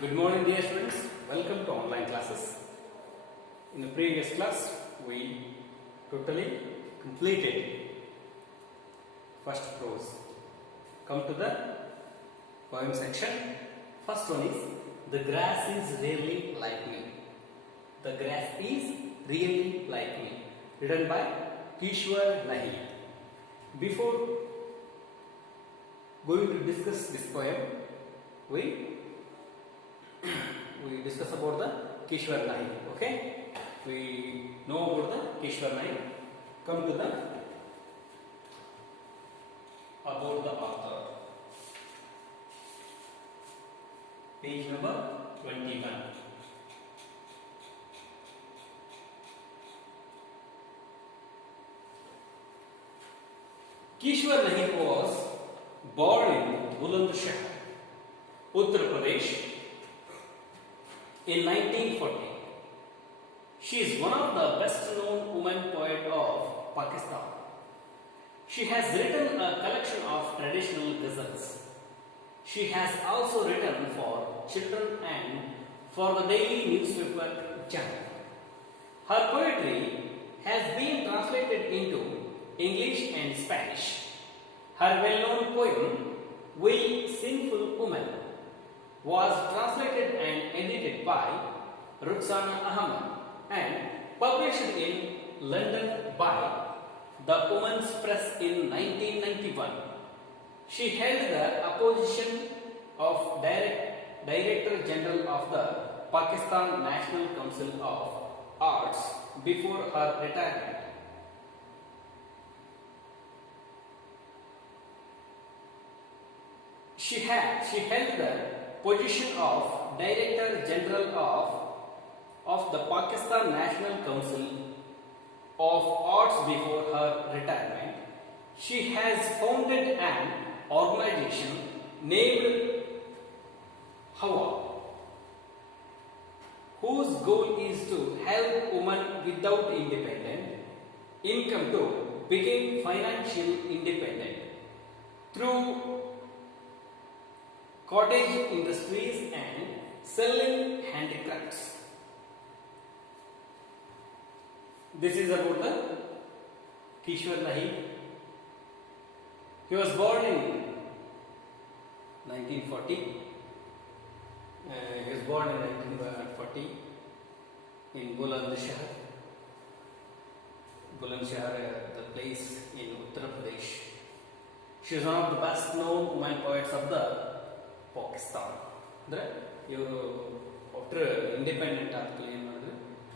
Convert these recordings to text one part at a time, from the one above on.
Good morning, dear students. Welcome to online classes. In the previous class, we totally completed first prose. Come to the poem section. First one is "The grass is really like me." The grass is really like me. Written by Kishwar Nahi. Before going to discuss this poem, we discuss about the Kishwar Nahi. Okay, we know about the Kishwar Nahi. Come to the about the author. Page number 21. Kishwar Nahi was born in Bulandshahr, Uttar Pradesh in 1940. She is one of the best-known women poet of Pakistan. She has written a collection of traditional ghazals. She has also written for children and for the daily newspaper Jang. Her poetry has been translated into English and Spanish. Her well-known poem, We Sinful Woman, was translated and edited by Rukhsana Ahmad and published in London by the Women's Press in 1991. She held the position of Director General of the Pakistan National Council of Arts before her retirement. She held the position of Director General of the Pakistan National Council of Arts before her retirement. She has founded an organization named Hawa, whose goal is to help women without independent income to become financially independent through cottage industries and selling handicrafts. This is about the Kishwar Nahi. He was born in 1940. He was born in 1940 in Bulandshahr. Bulandshahr, the place in Uttar Pradesh. She is one of the best known women poets of the Pakistan. ಅಂದರೆ ಇವರು ಒಟ್ಟರೆ independent ಆದಮೇಲೆ ಏನು ಮಾಡಿದ್ರೆ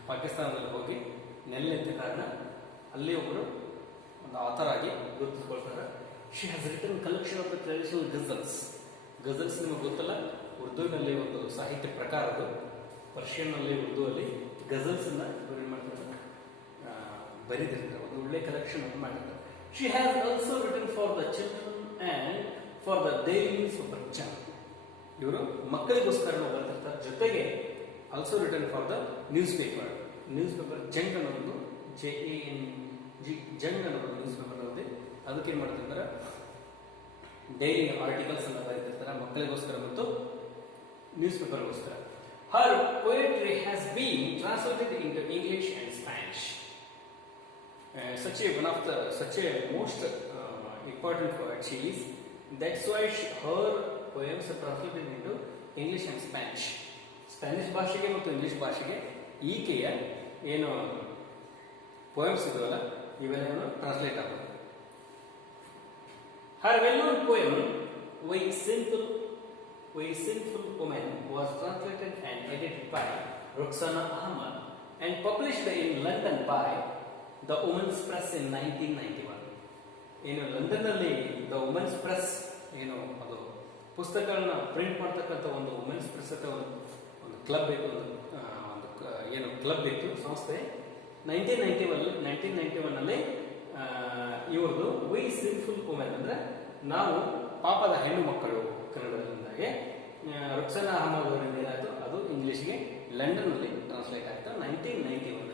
ಪಾಕಿಸ್ತಾನದಲ್ಲಿ ಹೋಗಿ ನೆಲೆನಿಂತ ಕಾರಣ ಅಲ್ಲಿ ಒಬ್ಬರು ಒಂದು ಆಥರ್ ಆಗಿ ಗುರುತಿಸ್ಕೊಳ್ತಾರೆ. She has written collection of the traditional ghazals ನಿಮಗೆ ಗೊತ್ತಲ್ಲ, ಉರ್ದುವಿನಲ್ಲಿ ಒಂದು ಸಾಹಿತ್ಯ ಪ್ರಕಾರ ಅದು. ಪರ್ಷಿಯನ್ನಲ್ಲಿ ಉರ್ದುವಲ್ಲಿ ಗಜಲ್ಸನ್ನು ಇವರು ಏನು ಮಾಡ್ತಾರೆ, ಬರೀದಿರ್ತಾರೆ. ಒಂದು ಒಳ್ಳೆ ಕಲೆಕ್ಷನ್ ಅನ್ನು ಮಾಡಿರ್ತಾರೆ. She has also written for the children and for the daily super channel. ಇವರು ಮಕ್ಕಳಿಗೋಸ್ಕರ ಬರ್ತಿರ್ತಾರೆ. ಜೊತೆಗೆ also written for the newspaper Jang ಅನ್ನೋದು JANG ಜಂಗ್ ಅನ್ನೋದು ನ್ಯೂಸ್ ಪೇಪರ್ ಅನ್ನೋದು. ಅದಕ್ಕೆ ಏನು ಮಾಡ್ತಿರ್ತಾರೆ, ಡೈಲಿ ಆರ್ಟಿಕಲ್ಸ್ ಅನ್ನ ಬರೀತಿರ್ತಾರೆ ಮಕ್ಕಳಿಗೋಸ್ಕರ ಮತ್ತು ನ್ಯೂಸ್ ಪೇಪರ್ಗೋಸ್ಕರ. Her poetry has been translated into English and Spanish. such a most important poet she is. That's why her poems are translated into English and Spanish. Spanish ಭಾಷೆಗೆ ಮತ್ತು ಇಂಗ್ಲಿಷ್ ಭಾಷೆಗೆ ಈಕೆಯ ಏನು ಪೋಯಮ್ಸ್ ಇದೆಯಲ್ಲ ಇವೆಲ್ಲ ಟ್ರಾನ್ಸ್ಲೇಟ್ ಆಗುತ್ತೆ. Her well-known poem We Sinful Woman was translated and edited by Rukhsana Ahmad and published in London by the Women's Press in 1991. ಏನು ಲಂಡನ್ನಲ್ಲಿ ದ ವುಮೆನ್ಸ್ ಪ್ರೆಸ್ ಏನು ಅದು ಪುಸ್ತಕಗಳನ್ನ ಪ್ರಿಂಟ್ ಮಾಡ್ತಕ್ಕಂಥ ಒಂದು ವುಮೆನ್ಸ್ ಪ್ರೆಸ್ ಅಂತ ಒಂದು ಕ್ಲಬ್ ಇತ್ತು, ಏನು ಕ್ಲಬ್ ಇತ್ತು, ಸಂಸ್ಥೆ. 1991 ಇವ್ರದ್ದು ವಿ ಸಿನ್ಫುಲ್ ವುಮೆನ್ ಅಂದರೆ ನಾವು ಪಾಪದ ಹೆಣ್ಣು ಮಕ್ಕಳು ಕನ್ನಡದಿಂದಾಗೆ ರುಕ್ಸನಾ ಅಹಮದ್ ಅವರಿಂದ ಏನಾಯಿತು, ಅದು ಇಂಗ್ಲಿಷ್ಗೆ ಲಂಡನ್ನಲ್ಲಿ ಟ್ರಾನ್ಸ್ಲೇಟ್ ಆಯಿತು 1991.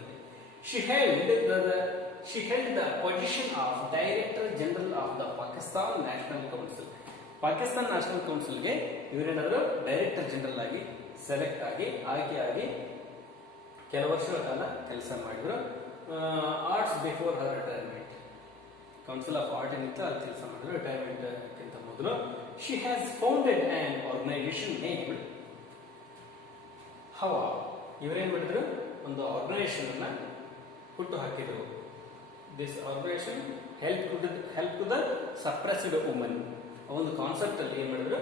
She held the position of Director General of the Pakistan National Council. Pakistan national ಕೌನ್ಸಿಲ್ಗೆ ಇವರೇನಾದರೂ ಡೈರೆಕ್ಟರ್ ಜನರಲ್ ಆಗಿ ಸೆಲೆಕ್ಟ್ ಆಗಿ ಆಯ್ಕೆಯಾಗಿ ಕೆಲವು ವರ್ಷಗಳ ಕಾಲ ಕೆಲಸ ಮಾಡಿದ್ರು. Arts before her retirement, council of art ಏನಿತ್ತು ಅಲ್ಲಿ ಕೆಲಸ ಮಾಡಿದ್ರು ರಿಟೈರ್ಮೆಂಟ್ಗಿಂತ ಮೊದಲು. She has founded an organisation named Hawa. ಇವರೇನ್ ಮಾಡಿದ್ರು, ಒಂದು ಆರ್ಗನೈಸೇಷನ್ ಅನ್ನ ಹುಟ್ಟು ಹಾಕಿದ್ರು. This organisation help to the suppressed woman. ಒಂದು ಕಾನ್ಸೆಪ್ಟ್ ಅಲ್ಲಿ ಏನ್ ಮಾಡಿದ್ರು,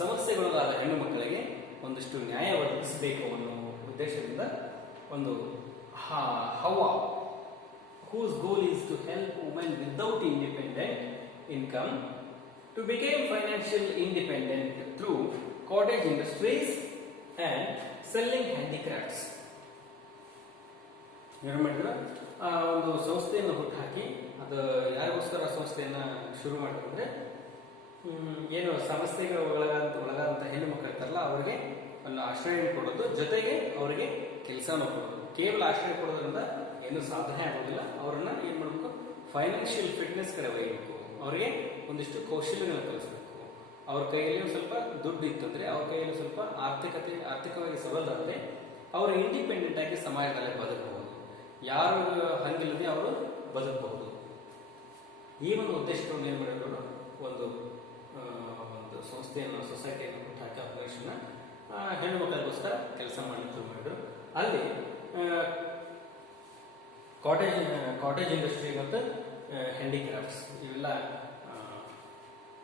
ಸಮಸ್ಯೆಗೊಳಗಾದ ಹೆಣ್ಣು ಮಕ್ಕಳಿಗೆ ಒಂದಿಷ್ಟು ನ್ಯಾಯ ಒದಗಿಸಬೇಕು ಅನ್ನೋ ಉದ್ದೇಶದಿಂದ ಒಂದು ಹವಾ, whose goal is to help women without independent income to become financially independent through cottage industries and selling handicrafts. ಏನು ಮಾಡಿದ್ರು, ಒಂದು ಸಂಸ್ಥೆಯನ್ನು ಹುಟ್ಟುಹಾಕಿ, ಅದು ಯಾರಿಗೋಸ್ಕರ ಸಂಸ್ಥೆಯನ್ನ ಶುರು ಮಾಡಿದ್ರೆ, ಏನು ಸಮಸ್ಯೆಗೆ ಒಳಗಾದಂಥ ಹೆಣ್ಣು ಮಕ್ಕಳು ಇರ್ತಾರಲ್ಲ ಅವರಿಗೆ ಒಂದು ಆಶ್ರಯ ಕೊಡೋದು, ಜೊತೆಗೆ ಅವರಿಗೆ ಕೆಲಸನೂ ಕೊಡೋದು. ಕೇವಲ ಆಶ್ರಯ ಕೊಡೋದ್ರಿಂದ ಏನು ಸಾಧನೆ ಆಗೋದಿಲ್ಲ. ಅವರನ್ನ ಏನ್ ಮಾಡಬೇಕು, ಫೈನಾನ್ಷಿಯಲ್ ಫಿಟ್ನೆಸ್ ಕಡೆ ಒಯ್ಯಬೇಕು. ಅವರಿಗೆ ಒಂದಿಷ್ಟು ಕೌಶಲ್ಯಗಳನ್ನು ಕಲಿಸಬೇಕು. ಅವ್ರ ಕೈಯಲ್ಲಿ ಸ್ವಲ್ಪ ದುಡ್ಡು ಇತ್ತಂದ್ರೆ, ಅವ್ರ ಕೈಯಲ್ಲಿ ಸ್ವಲ್ಪ ಆರ್ಥಿಕವಾಗಿ ಸಬಲರಾದ್ರೆ ಅವರು ಇಂಡಿಪೆಂಡೆಂಟ್ ಆಗಿ ಸಮಾಜದಲ್ಲಿ ಬದುಕಬಹುದು. ಯಾರು ಹಂಗಿಲ್ಲದೆ ಅವರು ಬದುಕಬಹುದು. ಈ ಒಂದು ಉದ್ದೇಶವನ್ನು ಏನ್ ಮಾಡಿದ್ರು, ಒಂದು ಸಂಸ್ಥೆಯನ್ನು, ಸೊಸೈಟಿಯನ್ನು ಹುಟ್ಟುಹಾಕಿ ಆರ್ಗನೈಸೇಷನ್ ಹೆಣ್ಣು ಮಕ್ಕಳಿಗೋಸ್ಕರ ಕೆಲಸ ಮಾಡಲಿಕ್ಕೆ ಮಾಡಿದ್ರು. ಅಲ್ಲಿ ಕಾಟೇಜ್ ಇಂಡಸ್ಟ್ರಿ ಮತ್ತು ಹ್ಯಾಂಡಿಕ್ರಾಫ್ಟ್ಸ್ ಇವೆಲ್ಲ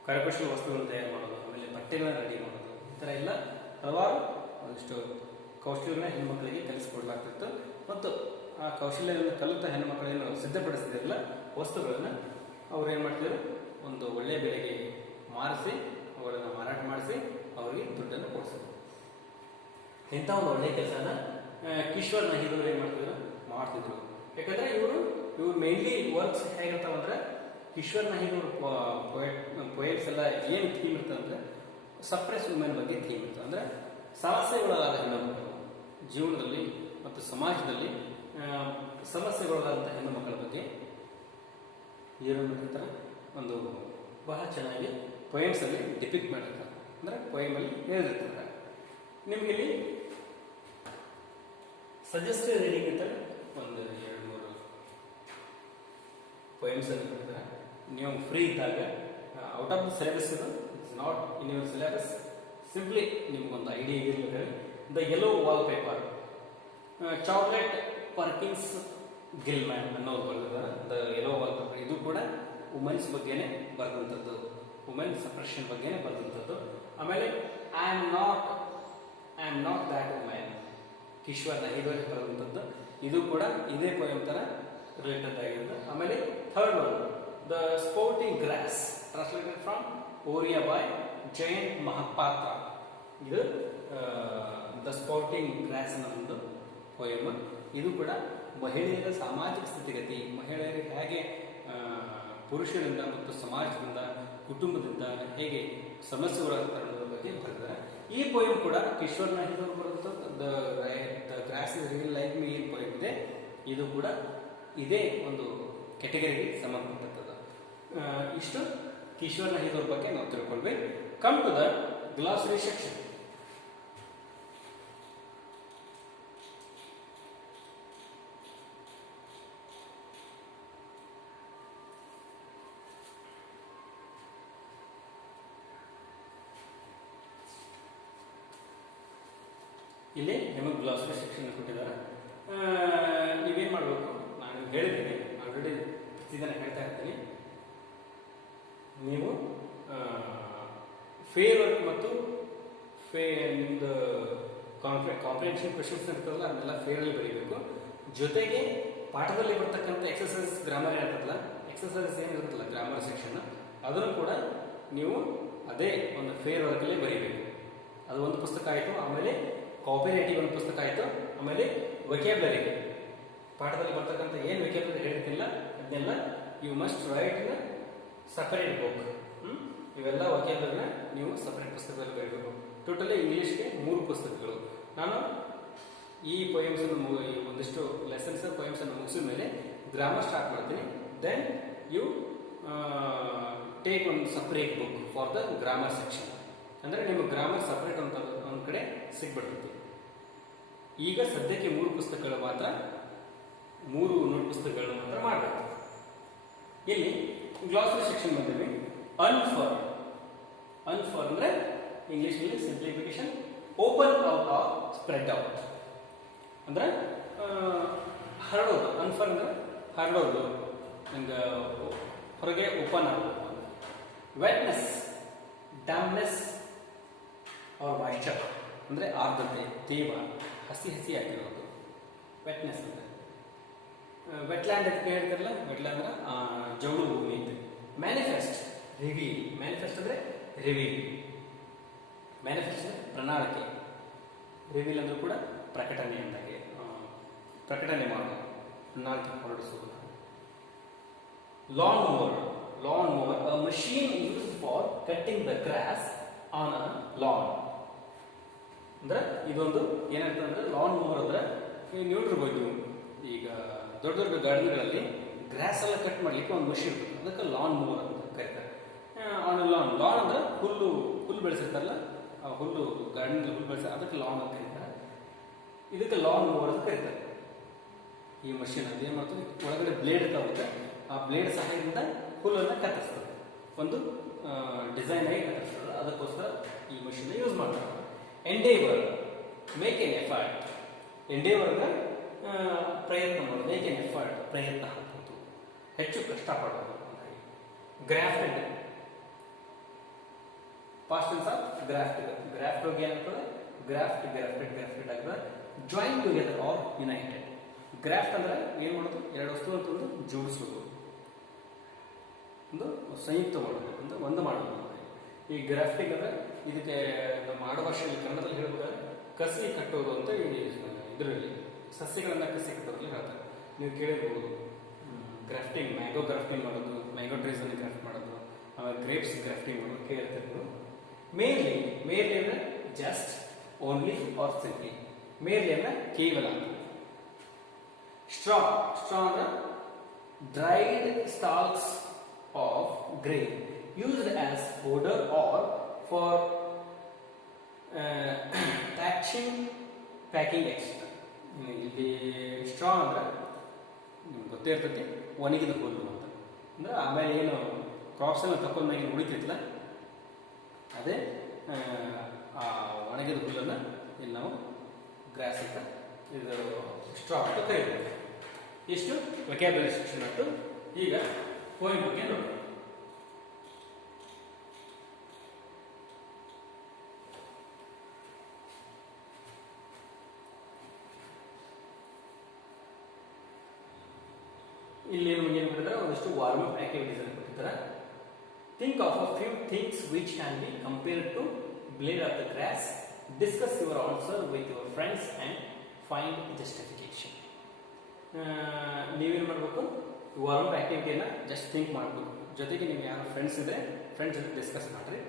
ಕರಕುಶಲ ವಸ್ತುಗಳನ್ನು ತಯಾರು ಮಾಡೋದು, ಆಮೇಲೆ ಬಟ್ಟೆಗಳನ್ನ ರೆಡಿ ಮಾಡೋದು, ಈ ಥರ ಎಲ್ಲ ಹಲವಾರು ಒಂದಿಷ್ಟು ಕೌಶಲ್ಯಗಳನ್ನ ಹೆಣ್ಣುಮಕ್ಕಳಿಗೆ ಕಲಿಸಿಕೊಡ್ಲಾಗ್ತಿತ್ತು. ಮತ್ತು ಆ ಕೌಶಲ್ಯಗಳನ್ನು ಕಲಿತ ಹೆಣ್ಣುಮಕ್ಕಳೇನು ಸಿದ್ಧಪಡಿಸ್ತಿರಲಿಲ್ಲ ವಸ್ತುಗಳನ್ನ ಅವ್ರು ಏನು ಮಾಡ್ತಿದ್ರು, ಒಂದು ಒಳ್ಳೆಯ ಬೆಲೆಗೆ ಮಾರಿಸಿ ಅವುಗಳನ್ನು ಮಾರಾಟ ಮಾಡಿಸಿ ಅವರಿಗೆ ದುಡ್ಡನ್ನು ಕೊಡಿಸಿದ್ರು. ಇಂಥ ಒಂದು ಒಳ್ಳೆಯ ಕೆಲಸನ ಕಿಶ್ವರ್ ನಹೀದವ್ರು ಏನು ಮಾಡ್ತಿದ್ರು. ಯಾಕಂದ್ರೆ ಇವರು ಮೇನ್ಲಿ ವರ್ಕ್ಸ್ ಹೇಗಿರ್ತಾವಂದ್ರೆ, ಕಿಶ್ವರ್ ನಹೀದವ್ರ ಪೊಯೆಟ್ಸ್ ಎಲ್ಲ ಏನು ಥೀಮ್ ಇರ್ತದಂದ್ರೆ ಸಪ್ರೆಸ್ ವುಮೆನ್ ಬಗ್ಗೆ ಥೀಮ್ ಇರ್ತದೆ. ಅಂದ್ರೆ ಸಮಸ್ಯೆಗೊಳಗಾದ ಹೆಣ್ಣುಮಕ್ಕಳು ಜೀವನದಲ್ಲಿ ಮತ್ತು ಸಮಾಜದಲ್ಲಿ ಸಮಸ್ಯೆಗೊಳಗಾದಂಥ ಹೆಣ್ಣು ಮಕ್ಕಳ ಬಗ್ಗೆ ಏನು ಮಾಡಿರ್ತಾರೆ, ಒಂದು ಬಹಳ ಚೆನ್ನಾಗಿ ಪೊಯಮ್ಸ್ ಅಲ್ಲಿ ಡಿಪಿಕ್ಟ್ ಮಾಡಿರ್ತಾರೆ. ಅಂದ್ರೆ ಪೊಯಮ್ ಅಲ್ಲಿ ಹೇಳಿರ್ತಾರೆ. ನಿಮ್ಗೆ ಇಲ್ಲಿ ಸಜೆಸ್ಟೆಡ್ ರೀಡಿಂಗ್ ಅಂತ ಒಂದು 2-3 ಪೊಯಮ್ಸ್ ಅನ್ನು ಕೊಡ್ತಾರೆ. ನೀವು ಫ್ರೀ ಇದ್ದಾಗ, ಔಟ್ ಆಫ್ ದ ಸಿಲೆಬಸ್ ಇದು, it's not in your syllabus, simply ನಿಮ್ಗೊಂದು ಐಡಿಯಾ ಇರಲಿಲ್ಲ. The yellow wall paper, Charlotte ಪರ್ಕಿನ್ಸ್ ಗಿಲ್ಮ್ಯಾನ್ ಅನ್ನೋರು ಬರೆದಿದ್ದಾರೆ. ದ ಯೆಲ್ಲೋ ವಾಲ್ ಪೇಪರ್ ಇದು ಕೂಡ ವುಮೆನ್ಸ್ ಬಗ್ಗೆನೇ ಬರೆದಂಥದ್ದು, ವುಮೆನ್ ಸಪ್ರೆಷನ್ ಬಗ್ಗೆನೇ ಬರೆದಂಥದ್ದು. ಆಮೇಲೆ I am not that woman, Kishwar ನಹೀದವ್ರು ಬರೆದಂಥದ್ದು. ಇದು ಕೂಡ ಇದೇ ಪೊಯಮ್ ತರ ರಿಲೇಟೆಡ್ ಆಗಿರುತ್ತೆ. ಆಮೇಲೆ third one, the sporting grass, translated from Oriya by Jayanta Mahapatra. ಇದು ದ ಸ್ಪೋರ್ಟಿಂಗ್ ಗ್ರಾಸ್ ಅನ್ನೋ ಒಂದು ಪೊಯಮ್. ಇದು ಕೂಡ ಮಹಿಳೆಯರ ಸಾಮಾಜಿಕ ಸ್ಥಿತಿಗತಿ, ಮಹಿಳೆಯರಿಗೆ ಹೇಗೆ ಪುರುಷರಿಂದ ಮತ್ತು ಸಮಾಜದಿಂದ, ಕುಟುಂಬದಿಂದ ಹೇಗೆ ಸಮಸ್ಯೆಗಳಾಗ್ತಾರೆ ಅನ್ನೋದ್ರ ಬಗ್ಗೆ ಬರೆದಿದ್ದಾರೆ. ಈ ಪೊಯಮ್ ಕೂಡ ಕಿಶೋರ್ ನಹೀದವ್ರು ಬರೆದಂಥ the grass is really like me ಏನ್ ಪೊಯಮ್ ಇದೆ, ಇದು ಕೂಡ ಇದೇ ಒಂದು ಕೆಟಗರಿಗೆ ಸಂಬಂಧಪಟ್ಟದ್ದು. ಇಷ್ಟು ಕಿಶೋರ್ ನಹೀದವ್ರ ಬಗ್ಗೆ ನಾವು ತಿಳ್ಕೊಳ್ಬೇಕು. Come to the glossary section. ಇಲ್ಲಿ ನಿಮಗೆ ಗ್ಲಾಸರಿ ಸೆಕ್ಷನ್ ಕೊಟ್ಟಿದ್ದಾರೆ. ನೀವೇನು ಮಾಡಬೇಕು, ನಾನು ಹೇಳಿದ್ದೀನಿ ಆಲ್ರೆಡಿ, ಪ್ರತಿದಿನ ಹೇಳ್ತಾ ಇರ್ತೀನಿ. ನೀವು ಫೇರ್ ವರ್ಕ್ ಮತ್ತು ನಿಮ್ದು ಕಾಂಪ್ರಿಹೆನ್ಷನ್ ಕ್ವೆಶನ್ಸ್ ಇರ್ತದಲ್ಲ, ಅದನ್ನೆಲ್ಲ ಫೇರಲ್ಲಿ ಬರೀಬೇಕು. ಜೊತೆಗೆ ಪಾಠದಲ್ಲಿ ಬರ್ತಕ್ಕಂಥ ಎಕ್ಸಸೈಸ್ ಗ್ರಾಮರ್ ಇರ್ತದಲ್ಲ, ಎಕ್ಸಸೈಸ್ ಏನಿರುತ್ತಲ್ಲ ಗ್ರಾಮರ್ ಸೆಕ್ಷನ್, ಅದನ್ನು ಕೂಡ ನೀವು ಅದೇ ಒಂದು ಫೇರ್ ವರ್ಕಲ್ಲೇ ಬರೀಬೇಕು. ಅದು ಒಂದು ಪುಸ್ತಕ ಆಯಿತು. ಆಮೇಲೆ ಕಾಪಿರೈಟಿವ್ ಒಂದು ಪುಸ್ತಕ ಆಯಿತು. ಆಮೇಲೆ ವೊಕ್ಯಾಬ್ಯುಲರಿ, ಪಾಠದಲ್ಲಿ ಬರ್ತಕ್ಕಂಥ ಏನು ವೊಕ್ಯಾಬ್ಯುಲರಿ ಹೇಳ್ತಿಲ್ಲ ಅದನ್ನೆಲ್ಲ you must write in separate book. ಇವೆಲ್ಲ ವೊಕ್ಯಾಬ್ಯುಲರಿನ ನೀವು ಸಪರೇಟ್ ಪುಸ್ತಕದಲ್ಲಿ ಬರೀಬೇಕು. ಟೋಟಲಿ ಇಂಗ್ಲೀಷ್ಗೆ 3 ಪುಸ್ತಕಗಳು. ನಾನು ಈ ಪೊಯಮ್ಸ್ ಒಂದಿಷ್ಟು ಲೆಸನ್ಸ್ ಪೊಯಮ್ಸ್ ಅನ್ನು ಮುಗಿಸಿದ ಮೇಲೆ ಗ್ರಾಮರ್ ಸ್ಟಾರ್ಟ್ ಮಾಡ್ತೀನಿ. Then you take one separate book for the grammar section. ಅಂದರೆ ನಿಮ್ಮ ಗ್ರಾಮರ್ ಸಪ್ರೇಟ್ ಅಂತ ಒಂದು ಕಡೆ ಸಿಗ್ಬಿಡ್ತೈತಿ. ಈಗ ಸದ್ಯಕ್ಕೆ 3 ಪುಸ್ತಕಗಳು ಮಾತ್ರ, 3 ನೋಟ್ ಪುಸ್ತಕಗಳನ್ನ ಮಾತ್ರ ಮಾಡಬೇಕು. ಇಲ್ಲಿ ಗ್ಲಾಸರಿ ಸೆಕ್ಷನ್ ಬಂದಿವಿ. ಅನ್ಫರ್ ಅಂದ್ರೆ ಇಂಗ್ಲಿಷ್ನಲ್ಲಿ simplification, open out or spread out ಅಂದ್ರೆ ಹರಡೋದು. ಅನ್ಫರ್ ಅಂದ್ರೆ ಹರಡೋದು, ನಂಗೆ ಹೊರಗೆ ಓಪನ್ ಆಗೋದು. ವೆಟ್ನೆಸ್, ಡ್ಯಾಮ್ನೆಸ್ ಆರ್ ಮಾಯಿಶ್ಚರ್ ಅಂದ್ರೆ ಆರ್ದ್ರತೆ, ತೇವ, ಹಸಿ ಆಗಿರೋದು ವೆಟ್ನೆಸ್ ಅಂದ್ರೆ. ವೆಟ್ಲ್ಯಾಂಡ್ ಅಂತ ಹೇಳ್ತಾರಲ್ಲ, ವೆಟ್ಲ್ಯಾಂಡ್ ಅಂದ್ರೆ ಜೌಳು ಭೂಮಿ ಅಂತ. Manifest, reveal. ಮ್ಯಾನಿಫೆಸ್ಟ್ ಅಂದ್ರೆ ರಿವೀಲ್. ಮ್ಯಾನಿಫೆಸ್ಟ್ ಅಂದ್ರೆ ಪ್ರಣಾಳಿಕೆ, ರಿವೀಲ್ ಅಂದ್ರೂ ಕೂಡ ಪ್ರಕಟಣೆ ಅಂದಾಗೆ, ಪ್ರಕಟಣೆ ಮಾಡೋದು, ಪ್ರಣಾಳಿಕೆ ಹೊರಡಿಸುವುದು. Lawn mower, a machine used for cutting the grass on a lawn. ಅಂದ್ರೆ ಇದೊಂದು ಏನಾಗ್ತದೆ ಅಂದ್ರೆ ಲಾನ್ ಮೂವರ್ ಅಂದ್ರೆ ನೀವು ನೋಡಿರ್ಬೋದು, ಈಗ ದೊಡ್ಡ ದೊಡ್ಡ ಗಾರ್ಡನ್ಗಳಲ್ಲಿ ಗ್ರಾಸ್ ಎಲ್ಲ ಕಟ್ ಮಾಡ್ಲಿಕ್ಕೆ ಒಂದು ಮಷೀನ್ ಇರ್ತದೆ, ಅದಕ್ಕೆ ಲಾನ್ ಮೂವರ್ ಅಂತ ಕರೀತಾರೆ. ಲಾನ್ ಅಂದ್ರೆ ಹುಲ್ಲು ಬೆಳೆಸಿರ್ತಾರಲ್ಲ, ಆ ಹುಲ್ಲು ಗಾರ್ಡನ್ ಹುಲ್ಲು ಬೆಳೆಸ, ಅದಕ್ಕೆ ಲಾನ್ ಅಂತ ಕರೀತಾರೆ. ಇದಕ್ಕೆ ಲಾನ್ ಮೂವರ್ ಅಂತ ಕರೀತಾರೆ. ಈ ಮಷೀನ್ ಅದು ಏನು ಮಾಡ್ತದೆ, ಒಳಗಡೆ ಬ್ಲೇಡ್ ಇರುತ್ತೆ, ಆ ಬ್ಲೇಡ್ ಸಹಾಯದಿಂದ ಹುಲ್ಲನ್ನು ಕತ್ತರಿಸ್ತದೆ, ಒಂದು ಡಿಸೈನ್ ಆಗಿ ಕತ್ತರಿಸ್ತದೆ. ಅದಕ್ಕೋಸ್ಕರ ಈ ಮಷೀನ್ ಯೂಸ್ ಮಾಡ್ತಾರೆ. Endeavour, make an effort. Endeavour ಅಂದ್ರೆ ಪ್ರಯತ್ನ ಮಾಡೋದು, ಮೇಕ್ ಎನ್ ಎಫರ್ಟ್ ಪ್ರಯತ್ನ ಹಾಕೋದು, ಹೆಚ್ಚು ಕಷ್ಟಪಡೋದು. Grafted, past tense of grafted. Graft ಹೋಗಿ ಏನಾಗ್ತದೆ, ಗ್ರಾಫ್ಟೆಡ್ ಆಗ್ತದೆ. Join together or united. Graft ಅಂದ್ರೆ ಏನು ಮಾಡೋದು, ಎರಡು ವಸ್ತು ಅಂತಂದು ಜೋಡಿಸೋದು, ಒಂದು ಸಂಯುಕ್ತ ಮಾಡೋದು, ಒಂದು ಮಾಡೋದು. ಈ ಗ್ರಾಫ್ಟಿಂಗ್ ಅಂದ್ರೆ ಇದಕ್ಕೆ ನಮ್ಮ ಆಡುಭಾಷೆಯಲ್ಲಿ ಕನ್ನಡದಲ್ಲಿ ಹೇಳ್ಬೇಕಾದ್ರೆ ಕಸಿ ಕಟ್ಟೋದು ಅಂತ ಇದರಲ್ಲಿ ಸಸ್ಯಗಳನ್ನ ಕಸಿ ಕಟ್ಟೋದು ಹೇಳ್ತಾರೆ. ನೀವು ಕೇಳಿರ್ಬೋದು ಗ್ರಾಫ್ಟಿಂಗ್, ಮ್ಯಾಂಗೋ ಗ್ರಾಫ್ಟಿಂಗ್ ಮಾಡೋದು, ಮ್ಯಾಂಗೋ ಟ್ರೀಸ್ ಅನ್ನು ಗ್ರಾಫ್ಟ್ ಮಾಡೋದು, ಆಮೇಲೆ ಗ್ರೇಪ್ಸ್ ಗ್ರಾಫ್ಟಿಂಗ್ ಮಾಡೋದು ಕೇಳಿರ್ತಿರ್ಬೋದು. ಮೇರ್ಲಿ ಅಂದ್ರೆ just, only R simply. Merely ಅಂದ್ರೆ ಕೇವಲ. ಸ್ಟ್ರಾ ಅಂದ್ರೆ dried ಸ್ಟಾಲ್ಕ್ಸ್ of grain used as fodder or for packing extra. ಇಲ್ಲಿ ಸ್ಟ್ರಾ ಅಂದ್ರೆ ನಿಮ್ಗೆ ಗೊತ್ತೇ ಇರ್ತೈತಿ, ಒಣಗಿದ ಹುಲ್ಲು ಅಂತ. ಅಂದ್ರೆ ಆಮೇಲೆ ಏನು ಕ್ರಾಪ್ಸ್ ಎಲ್ಲ ತಕೊಂಡಾಗ ಉಳಿತೈತಲ್ಲ, ಅದೇ ಆ ಒಣಗಿದ ಹುಲ್ಲನ್ನು ಇಲ್ಲಿ ನಾವು ಗ್ರಾಸ್ ಅಂತ, ಇದು ಸ್ಟ್ರಾ ಅಂತ ಕರೀತೀವಿ. ಇಷ್ಟು ವೊಕ್ಯಾಬ್ಯುಲರಿ ಸೆಕ್ಷನ್ ಆಯ್ತು. ಈಗ ಪೋಯಮ್ ಬಗ್ಗೆ ನೋಡಿ. ಇಲ್ಲಿ ನಮಗೆ ಏನು ಮಾಡಿದ್ರೆ ಒಂದಿಷ್ಟು ವಾರ್ಮ್ ಅಪ್ ಆಕ್ಟಿವಿಟೀಸ್ ಅನ್ನು ಕೊಟ್ಟಿದ್ದಾರೆ. Think of a few things which can be compared to blade of the grass. Discuss your answer with your friends and find justification. ನೀವೇನು ಮಾಡಬೇಕು, ವಾರ್ಮ್ ಅಪ್ ಆಕ್ಟಿವಿಟಿಯನ್ನು ಜಸ್ಟ್ ಥಿಂಕ್ ಮಾಡಬೇಕು. ಜೊತೆಗೆ ನೀವು ಯಾರು ಫ್ರೆಂಡ್ಸ್ ಇದ್ರೆ ಫ್ರೆಂಡ್ಸ್ ಜೊತೆ ಡಿಸ್ಕಸ್ ಮಾಡಿರಿ.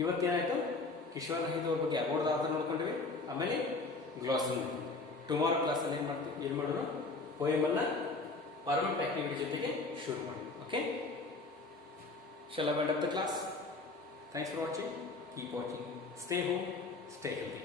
ಇವತ್ತೇನಾಯಿತು, ಕಿಶೋರ್ ರಹಿತ್ ಅವ್ರ ಬಗ್ಗೆ ಅಬೌಟ್ ಆಧಾರ ನೋಡ್ಕೊಂಡ್ವಿ, ಆಮೇಲೆ ಗ್ಲಾಸರಿ. ಟುಮಾರೋ ಕ್ಲಾಸಲ್ಲಿ ಏನು ಮಾಡೋಣ, ಪೋಯಮನ್ನು ವಾರ್ಮ್ ಅಪ್ ಆಕ್ಟಿವಿಟಿ ಜೊತೆಗೆ ಶುರು ಮಾಡಿ. Okay, shall I wind up the class? Thanks for watching. Keep watching. Stay home, stay healthy.